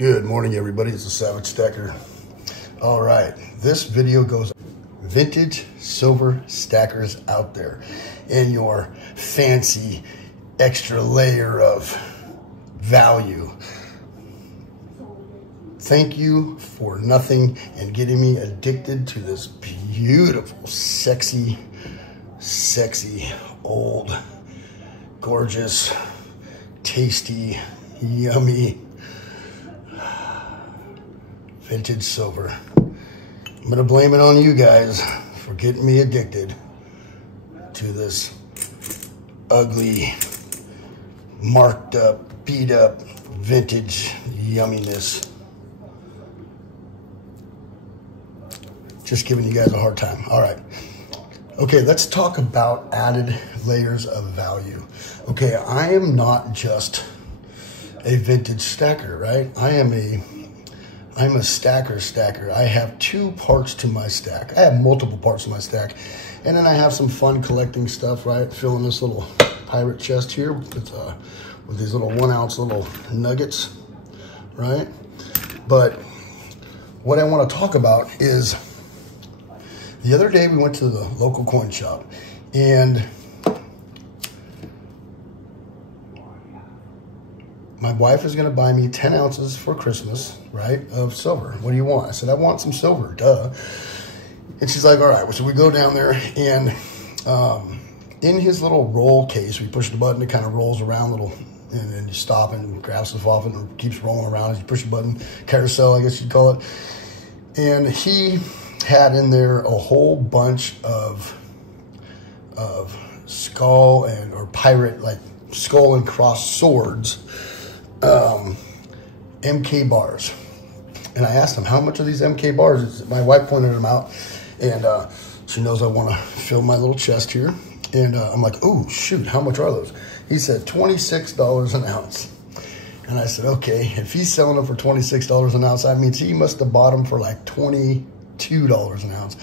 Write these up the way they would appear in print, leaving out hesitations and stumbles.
Good morning, everybody. It's the Savagestacker. All right, this video goes vintage silver stackers out there in your fancy extra layer of value. Thank you for nothing and getting me addicted to this beautiful, sexy, old, gorgeous, tasty, yummy, vintage silver. I'm gonna blame it on you guys for getting me addicted to this ugly, marked up, beat up, vintage yumminess. Just giving you guys a hard time. All right. Okay, let's talk about added layers of value. Okay, I am not just a vintage stacker, right? I'm a stacker. I have two parts to my stack. I have multiple parts to my stack. And then I have some fun collecting stuff, right? Filling this little pirate chest here with these little 1 ounce little nuggets, right? But what I want to talk about is the other day we went to the local coin shop and my wife is going to buy me 10 ounces for Christmas, right, of silver. What do you want? I said, I want some silver, duh. And she's like, all right, well, so we go down there and in his little roll case, we push the button, it kind of rolls around little, and then you stop and grab stuff off it and it keeps rolling around as you push the button, carousel, I guess you'd call it. And he had in there a whole bunch of skull or pirate, like skull and cross swords, MK bars. And I asked him, how much are these MK bars? My wife pointed them out, and she knows I want to fill my little chest here. And I'm like, oh, shoot, how much are those? He said $26 an ounce. And I said, okay, if he's selling them for $26 an ounce, that means he must have bought them for like $22 an ounce.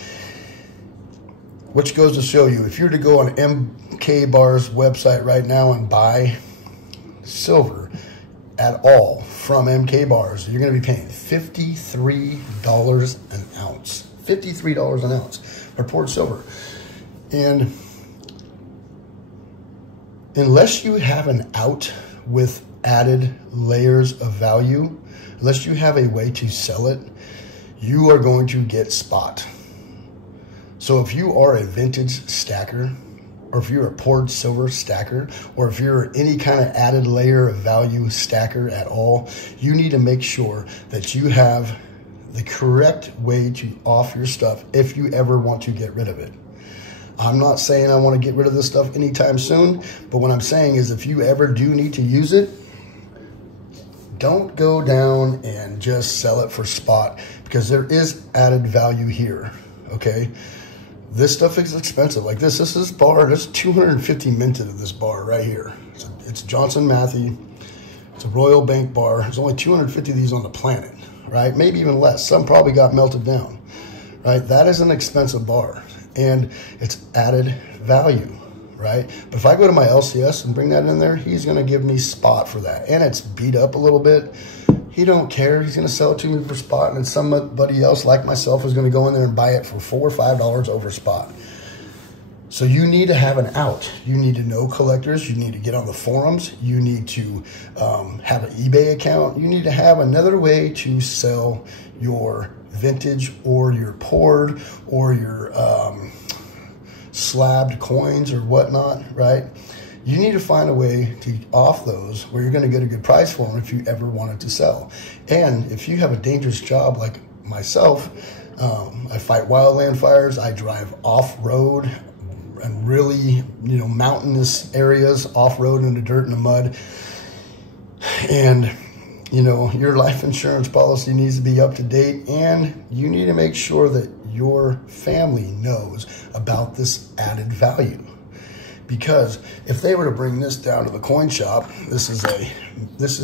Which goes to show you, if you're to go on MK Bar's website right now and buy silver at all from MK Bars, you're going to be paying $53 an ounce. $53 an ounce for poured silver. And unless you have an out with added layers of value, unless you have a way to sell it, you are going to get spot. So if you are a vintage stacker, or if you're a poured silver stacker, or if you're any kind of added layer of value stacker at all, you need to make sure that you have the correct way to off your stuff if you ever want to get rid of it. I'm not saying I want to get rid of this stuff anytime soon, but what I'm saying is if you ever do need to use it, don't go down and just sell it for spot, because there is added value here, okay? This stuff is expensive. Like this is bar, there's 250 minted of this bar right here. It's Johnson Matthey. It's a Royal Bank bar. There's only 250 of these on the planet, right? Maybe even less. Some probably got melted down, right? That is an expensive bar, and it's added value, right? But if I go to my LCS and bring that in there, he's going to give me spot for that. And it's beat up a little bit. He don't care. He's going to sell it to me for spot, and then somebody else like myself is going to go in there and buy it for $4 or $5 over spot. So you need to have an out. You need to know collectors. You need to get on the forums. You need to have an eBay account. You need to have another way to sell your vintage or your poured or your slabbed coins or whatnot, right? You need to find a way to off those where you're going to get a good price for them if you ever wanted to sell. And if you have a dangerous job like myself, I fight wildland fires, I drive off-road and really, mountainous areas, off-road in the dirt and the mud. And, your life insurance policy needs to be up to date, and you need to make sure that your family knows about this added value. Because if they were to bring this down to the coin shop, this is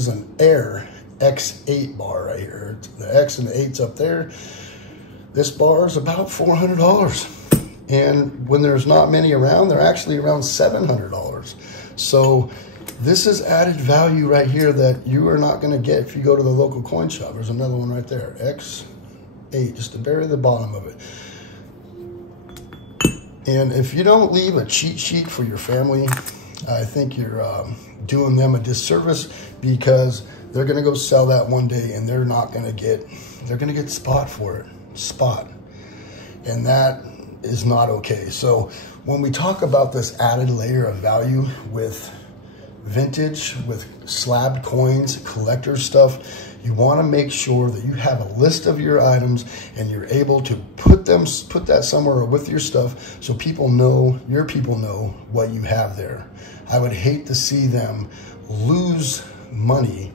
an Air X8 bar right here. The X and the 8's up there. This bar is about $400. And when there's not many around, they're actually around $700. So This is added value right here that you are not going to get if you go to the local coin shop. There's another one right there, X8, just to bury the bottom of it. And if you don't leave a cheat sheet for your family, I think you're doing them a disservice, because they're going to go sell that one day and they're going to get spot for it, spot. And that is not okay. So when we talk about this added layer of value with vintage, with slabbed coins, collector stuff, you want to make sure that you have a list of your items and you're able to put that somewhere with your stuff so people know, your people know what you have there. I would hate to see them lose money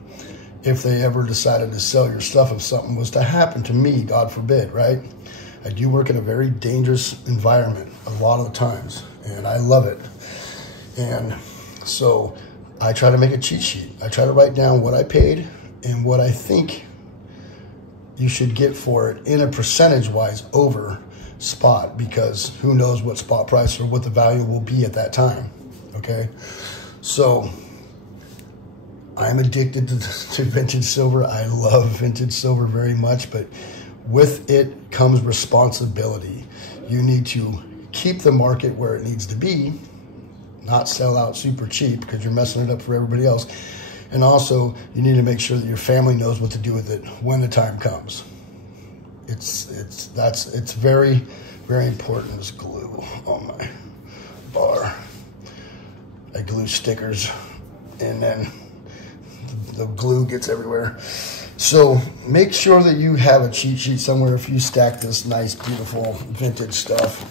if they ever decided to sell your stuff, if something was to happen to me, God forbid, right? I do work in a very dangerous environment a lot of the times, and I love it. And so I try to make a cheat sheet. I try to write down what I paid and what I think you should get for it in a percentage-wise over spot, because who knows what spot price or what the value will be at that time, okay? So I'm addicted to vintage silver. I love vintage silver very much, but with it comes responsibility. You need to keep the market where it needs to be, not sell out super cheap because you're messing it up for everybody else. And also, you need to make sure that your family knows what to do with it when the time comes. It's very, very important. There's glue on my bar. I glue stickers, and then the glue gets everywhere. So make sure that you have a cheat sheet somewhere if you stack this nice, beautiful vintage stuff.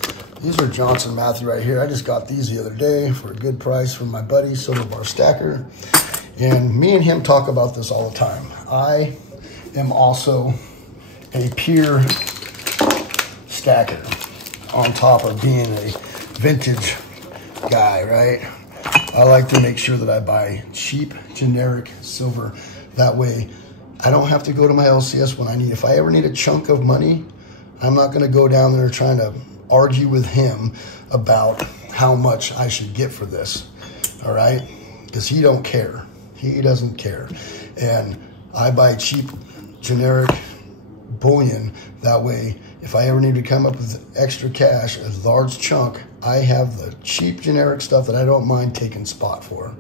These are Johnson Matthey right here. I just got these the other day for a good price from my buddy, Silver Bar Stacker. And me and him talk about this all the time. I am also a peer stacker on top of being a vintage guy, right? I like to make sure that I buy cheap, generic silver. That way, I don't have to go to my LCS when I need. If I ever need a chunk of money, I'm not going to go down there trying to argue with him about how much I should get for this, all right? Because he don't care. He doesn't care. And I buy cheap, generic bullion. That way, if I ever need to come up with extra cash, a large chunk, I have the cheap, generic stuff that I don't mind taking spot for.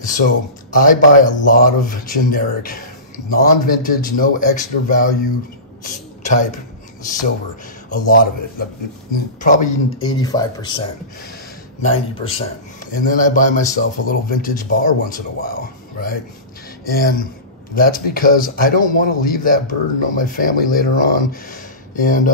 So I buy a lot of generic, non-vintage, no extra value type silver. A lot of it, probably 85%, 90%. And then I buy myself a little vintage bar once in a while, right? And that's because I don't want to leave that burden on my family later on and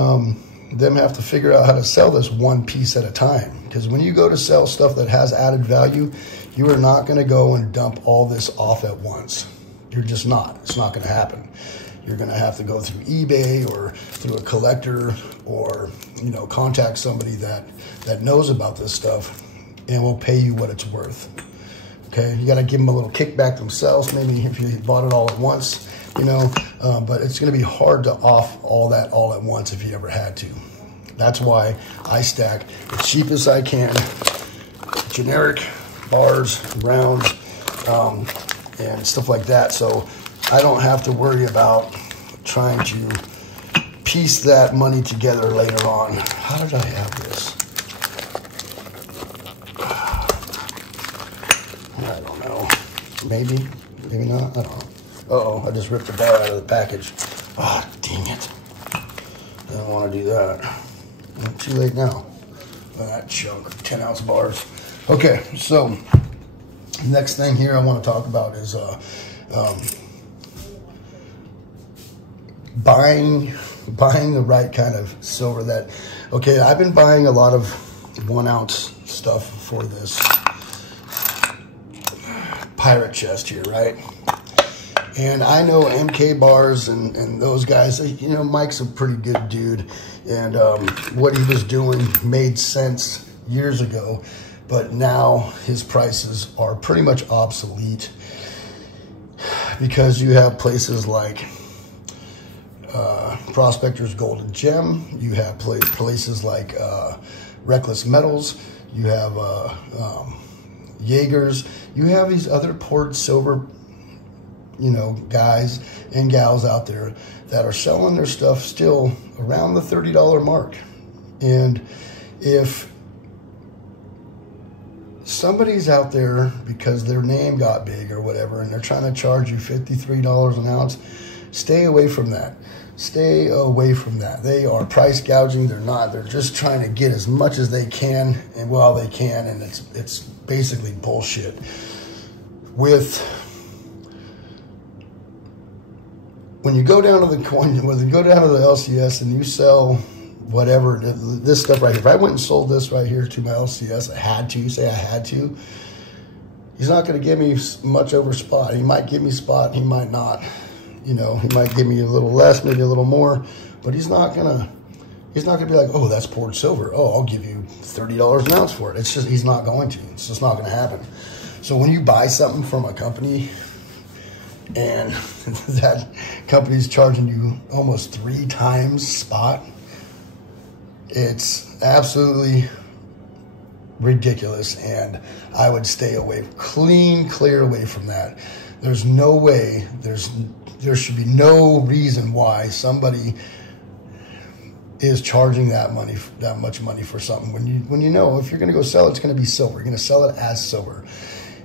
them have to figure out how to sell this one piece at a time. Because when you go to sell stuff that has added value, you are not going to go and dump all this off at once. You're just not. It's not going to happen. You're going to have to go through eBay or through a collector, or, you know, contact somebody that knows about this stuff and will pay you what it's worth. Okay, you got to give them a little kickback themselves, maybe if you bought it all at once, you know, but it's going to be hard to off all that all at once if you ever had to. That's why I stack as cheap as I can, generic bars, rounds, and stuff like that. So I don't have to worry about trying to piece that money together later on. How did I have this? I don't know. Maybe, maybe not. I don't know. Uh-oh, I just ripped the bar out of the package. Ah, oh, dang it. I don't want to do that. Too late now. That chunk of 10-ounce bars. Okay, so next thing here I want to talk about is buying the right kind of silver. That, okay, I've been buying a lot of 1-ounce stuff for this pirate chest here, right? And I know MK Bars and those guys, you know, Mike's a pretty good dude, and what he was doing made sense years ago, but now his prices are pretty much obsolete because you have places like Prospector's Golden Gem, you have places like Reckless Metals, you have Jaegers. You have these other poured silver, you know, guys and gals out there that are selling their stuff still around the $30 mark. And if somebody's out there because their name got big or whatever and they're trying to charge you $53 an ounce, stay away from that. Stay away from that. They are price gouging. They're not. They're just trying to get as much as they can and while they can, and it's basically bullshit. When you go down to the coin, when you go down to the LCS and you sell whatever, this stuff right here. If I went and sold this right here to my LCS, I had to, say I had to, he's not going to give me much over spot. He might give me spot, he might not. You know, he might give me a little less, maybe a little more, but he's not gonna be like, oh, that's poured silver. Oh, I'll give you $30 an ounce for it. It's just, he's not going to. It's just not gonna happen. So when you buy something from a company and that company's charging you almost 3 times spot, it's absolutely ridiculous, and I would stay away, clear away from that. There's no way, there should be no reason why somebody is charging that much money for something when you know if you're going to go sell it, it's going to be silver. You're going to sell it as silver.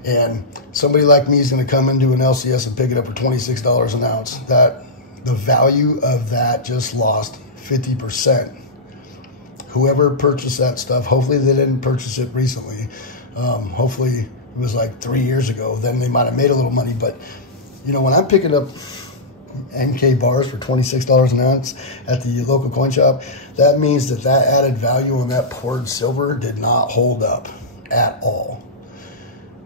And somebody like me is going to come into an LCS and pick it up for $26 an ounce. That the value of that just lost 50%. Whoever purchased that stuff, hopefully they didn't purchase it recently. Hopefully it was like 3 years ago. Then they might have made a little money. But you know, when I'm picking up MK bars for $26 an ounce at the local coin shop, that means that added value on that poured silver did not hold up at all.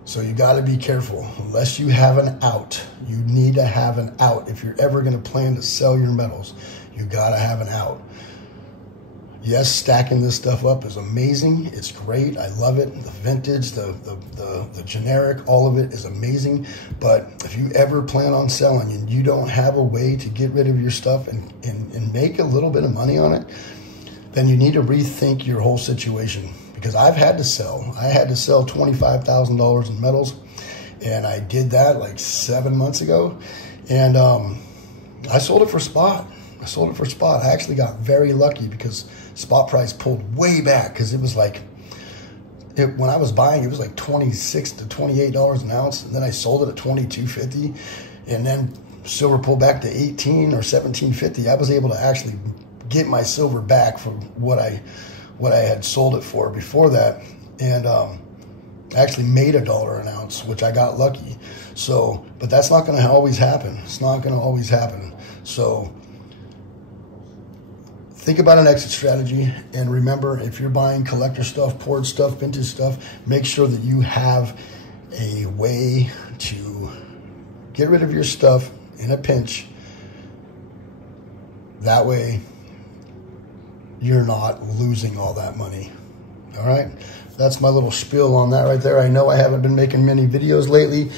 So you got to be careful. Unless you have an out, you need to have an out. If you're ever going to plan to sell your metals, you got to have an out. Yes, stacking this stuff up is amazing. It's great. I love it. The vintage, the generic, all of it is amazing. But if you ever plan on selling and you don't have a way to get rid of your stuff and make a little bit of money on it, then you need to rethink your whole situation. Because I've had to sell. I had to sell $25,000 in metals, and I did that like 7 months ago. And I sold it for spot. I actually got very lucky because spot price pulled way back, because it was like, when I was buying, it was like $26 to $28 an ounce, and then I sold it at $22.50, and then silver pulled back to $18 or $17.50. I was able to actually get my silver back for what I had sold it for before that, and actually made $1 an ounce, which I got lucky. So, but that's not going to always happen. It's not going to always happen. So think about an exit strategy, and remember, if you're buying collector stuff, poured stuff, vintage stuff, make sure that you have a way to get rid of your stuff in a pinch. That way, you're not losing all that money. All right? That's my little spiel on that right there. I know I haven't been making many videos lately.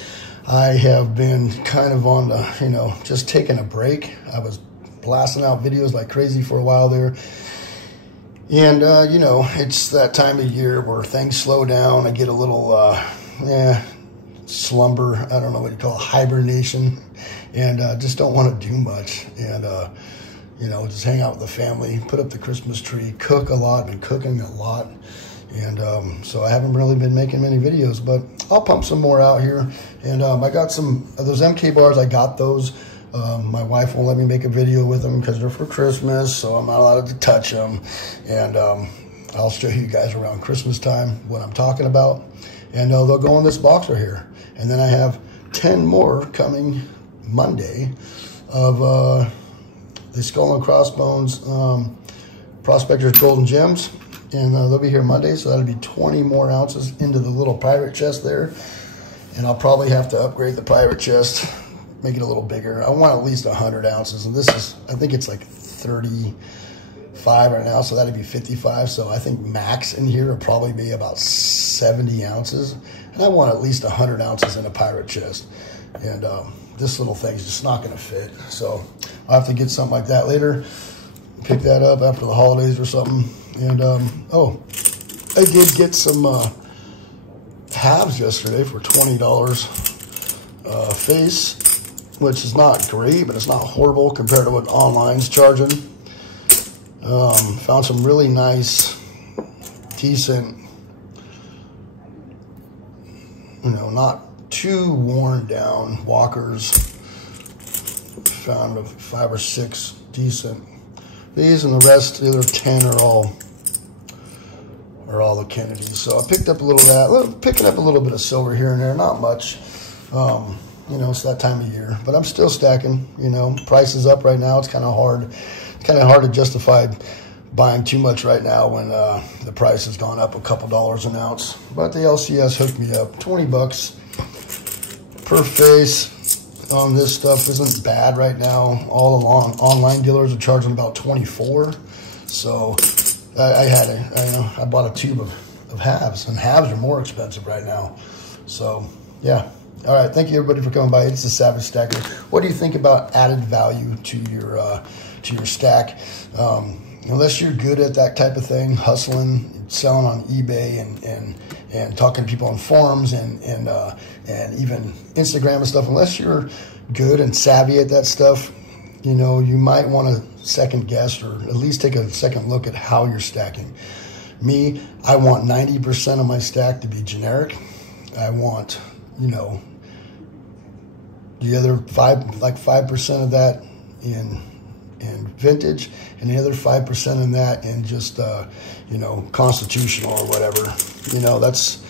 I have been kind of on the, just taking a break. I was blasting out videos like crazy for a while there. And, it's that time of year where things slow down. I get a little, slumber. I don't know what you call it, hibernation. And just don't want to do much. And, just hang out with the family, put up the Christmas tree, cook a lot, been cooking a lot. And so I haven't really been making many videos, but I'll pump some more out here. And I got some of those MK bars. I got those. My wife won't let me make a video with them because they're for Christmas, so I'm not allowed to touch them. And I'll show you guys around Christmas time what I'm talking about. And they'll go in this box right here. And then I have 10 more coming Monday of the Skull and Crossbones Prospector's Golden Gems. And they'll be here Monday, so that'll be 20 more ounces into the little pirate chest there. And I'll probably have to upgrade the pirate chest, make it a little bigger. I want at least 100 ounces, and this is, I think it's like 35 right now, so that'd be 55. So I think max in here will probably be about 70 ounces. And I want at least 100 ounces in a pirate chest. And this little thing's just not gonna fit. So I'll have to get something like that later. Pick that up after the holidays or something. And, I did get some halves yesterday for $20 face, which is not great, but it's not horrible compared to what online's charging. Found some really nice, decent, you know, not too worn down walkers. Found 5 or 6 decent. These and the rest, the other 10 are all the Kennedys. So I picked up a little of that, picking up a little bit of silver here and there, not much. You know, it's that time of year, but I'm still stacking. You know, price is up right now. It's kind of hard. It's kind of hard to justify buying too much right now when the price has gone up a couple dollars an ounce. But the LCS hooked me up. 20 bucks per face on this stuff isn't bad right now. All along, online dealers are charging about 24. So I bought a tube of halves, and halves are more expensive right now. So yeah. All right, thank you everybody for coming by. This is Savagestacker. What do you think about added value to your stack? Unless you're good at that type of thing, hustling, selling on eBay, and talking to people on forums and even Instagram and stuff. Unless you're good and savvy at that stuff, you know, you might want to second guess or at least take a second look at how you're stacking. Me, I want 90% of my stack to be generic. I want, you know, the other 5% of that in vintage, and the other 5% in that in just you know, constitutional or whatever. You know, that's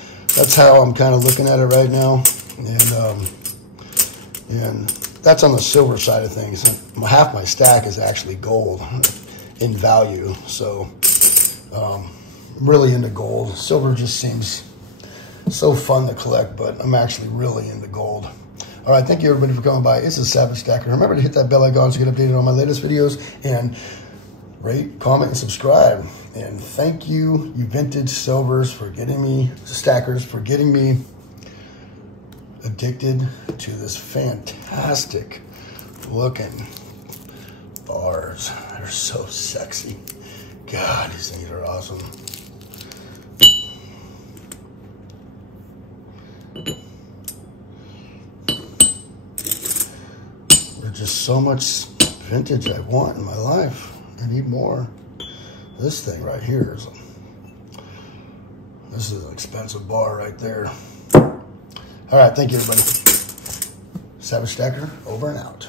how I'm kind of looking at it right now, and that's on the silver side of things. Half my stack is actually gold in value, so I'm really into gold. Silver just seems so fun to collect, but I'm actually really into gold. All right, thank you everybody for coming by. This is Savagestacker. Remember to hit that bell icon to get updated on my latest videos, and rate, comment, and subscribe. And thank you, you vintage silvers, for getting me, stackers, for getting me addicted to this fantastic looking bars. They're so sexy. God, these things are awesome. Just so much vintage I want in my life. I need more. This thing right here is this is an expensive bar right there. All right, thank you everybody. Savagestacker over and out.